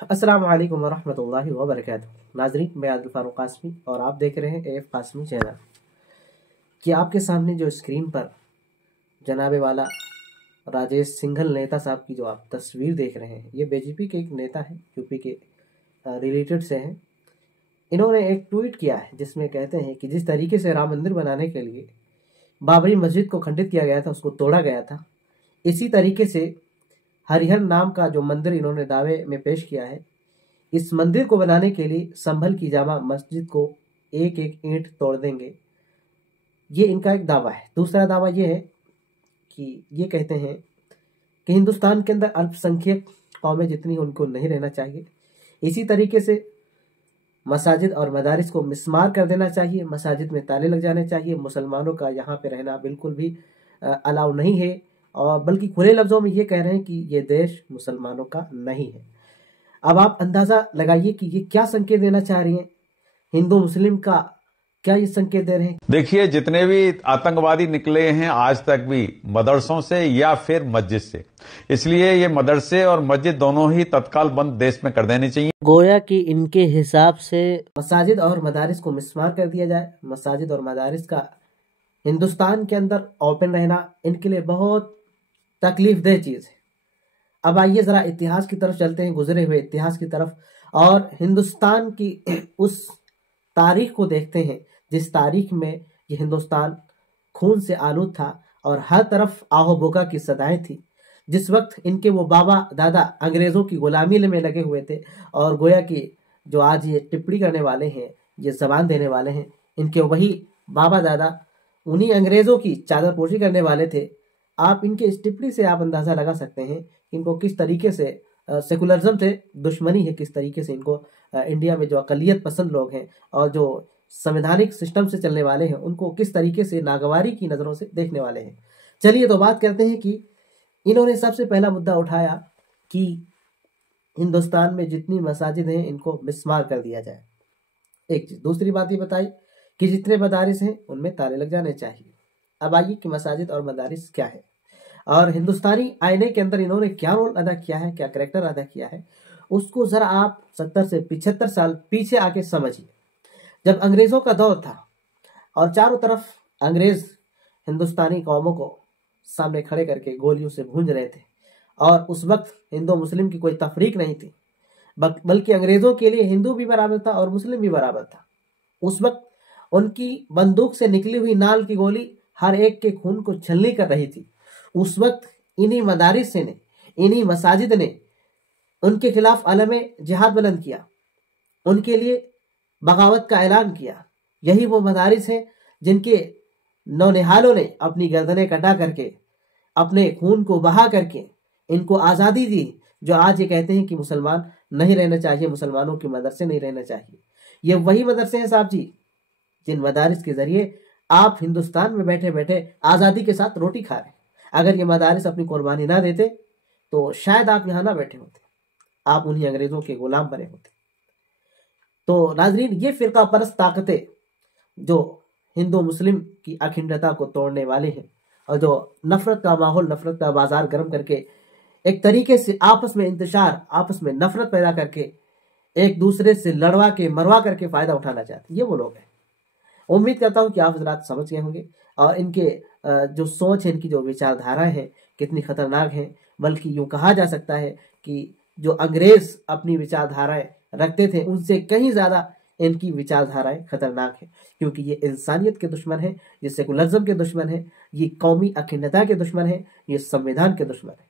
अस्सलाम वालेकुम वरहमतुल्लाहि वबरकातुहू। नाजरीन, मैं आदिल फारूक कासमी और आप देख रहे हैं एफ कासमी चैनल। कि आपके सामने जो स्क्रीन पर जनाबे वाला राजेश सिंघल नेता साहब की जो आप तस्वीर देख रहे हैं, ये बीजेपी के एक नेता हैं, यूपी के रिलेटेड से हैं। इन्होंने एक ट्वीट किया है जिसमें कहते हैं कि जिस तरीके से राम मंदिर बनाने के लिए बाबरी मस्जिद को खंडित किया गया था, उसको तोड़ा गया था, इसी तरीके से हरिहर नाम का जो मंदिर इन्होंने दावे में पेश किया है, इस मंदिर को बनाने के लिए संभल की जामा मस्जिद को एक एक ईंट तोड़ देंगे। ये इनका एक दावा है। दूसरा दावा ये है कि ये कहते हैं कि हिंदुस्तान के अंदर अल्पसंख्यक कौमें जितनी उनको नहीं रहना चाहिए। इसी तरीके से मसाजिद और मदारिस को मिस्मार कर देना चाहिए, मसाजिद में ताले लग जाने चाहिए। मुसलमानों का यहाँ पे रहना बिल्कुल भी अलाउ नहीं है, और बल्कि खुले लफ्जों में ये कह रहे हैं कि ये देश मुसलमानों का नहीं है। अब आप अंदाजा लगाइए कि ये क्या संकेत देना चाह रही हैं। हिंदू मुस्लिम का क्या ये संकेत दे रहे हैं? देखिए, जितने भी आतंकवादी निकले हैं आज तक भी मदरसों से या फिर मस्जिद से, इसलिए ये मदरसे और मस्जिद दोनों ही तत्काल बंद देश में कर देने चाहिए। गोया कि इनके हिसाब से मसाजिद और मदारिस को मिस्मार कर दिया जाए। मसाजिद और मदारिस का हिंदुस्तान के अंदर ओपन रहना इनके लिए बहुत तकलीफ दह चीज है। अब आइए जरा इतिहास की तरफ चलते हैं, गुजरे हुए इतिहास की तरफ, और हिंदुस्तान की उस तारीख को देखते हैं जिस तारीख में ये हिंदुस्तान खून से आलूद था और हर तरफ आहो बोका की सदाएं थी। जिस वक्त इनके वो बाबा दादा अंग्रेजों की गुलामी में लगे हुए थे, और गोया कि जो आज ये टिप्पणी करने वाले हैं, ये जबान देने वाले हैं, इनके वही बाबा दादा उन्हीं अंग्रेजों की चादरपोशी करने वाले थे। आप इनके इस टिप्पणी से आप अंदाजा लगा सकते हैं इनको किस तरीके से सेकुलरिज्म से दुश्मनी है, किस तरीके से इनको इंडिया में जो अकलियत पसंद लोग हैं और जो संवैधानिक सिस्टम से चलने वाले हैं, उनको किस तरीके से नागवारी की नजरों से देखने वाले हैं। चलिए तो बात करते हैं कि इन्होंने सबसे पहला मुद्दा उठाया कि हिंदुस्तान में जितनी मसाजिद हैं इनको मिस्मार कर दिया जाए। एक चीज। दूसरी बात ये बताई कि जितने मदारिस हैं उनमें ताले लग जाने चाहिए। अब आइए कि मसाजिद और मदारिस क्या है और हिंदुस्तानी आईने के अंदर इन्होंने क्या रोल अदा किया है, क्या कैरेक्टर अदा किया है, उसको जरा आप 70 से 75 साल पीछे आके समझिए। जब अंग्रेजों का दौर था और चारों तरफ अंग्रेज हिंदुस्तानी कौमों को सामने खड़े करके गोलियों से भूंज रहे थे, और उस वक्त हिंदू मुस्लिम की कोई तफरीक नहीं थी, बल्कि अंग्रेजों के लिए हिंदू भी बराबर था और मुस्लिम भी बराबर था। उस वक्त उनकी बंदूक से निकली हुई नाल की गोली हर एक के खून को छलनी कर रही थी। उस वक्त इन्हीं मदारिस ने, इन्हीं मसाजिद ने उनके खिलाफ अलमे जिहाद बुलंद किया, उनके लिए बगावत का ऐलान किया। यही वो मदारिस हैं जिनके नौनिहालों ने अपनी गर्दनें कटा करके, अपने खून को बहा करके इनको आज़ादी दी। जो आज ये कहते हैं कि मुसलमान नहीं रहना चाहिए, मुसलमानों के मदरसे नहीं रहना चाहिए। ये वही मदरसे हैं साहब जी जिन मदारिस के जरिए आप हिंदुस्तान में बैठे बैठे आज़ादी के साथ रोटी खा रहे हैं। अगर ये मदारिस अपनी कुर्बानी ना देते तो शायद आप यहाँ ना बैठे होते, आप उन्हीं अंग्रेजों के गुलाम बने होते। तो नाजरीन, ये फिरका परस्त ताकतें जो हिंदू मुस्लिम की अखंडता को तोड़ने वाले हैं और जो नफरत का माहौल, नफरत का बाजार गर्म करके एक तरीके से आपस में इंतशार, आपस में नफरत पैदा करके एक दूसरे से लड़वा के मरवा करके फायदा उठाना चाहते, ये वो लोग हैं। उम्मीद करता हूं कि आप हजरात समझ गए होंगे और इनके जो सोच है, इनकी जो विचारधाराएं हैं कितनी खतरनाक हैं। बल्कि यूं कहा जा सकता है कि जो अंग्रेज अपनी विचारधाराएं रखते थे उनसे कहीं ज्यादा इनकी विचारधाराएं खतरनाक है, क्योंकि ये इंसानियत के दुश्मन है, ये सेकुलरिज्म के दुश्मन है, ये कौमी अखंडता के दुश्मन है, ये संविधान के दुश्मन है।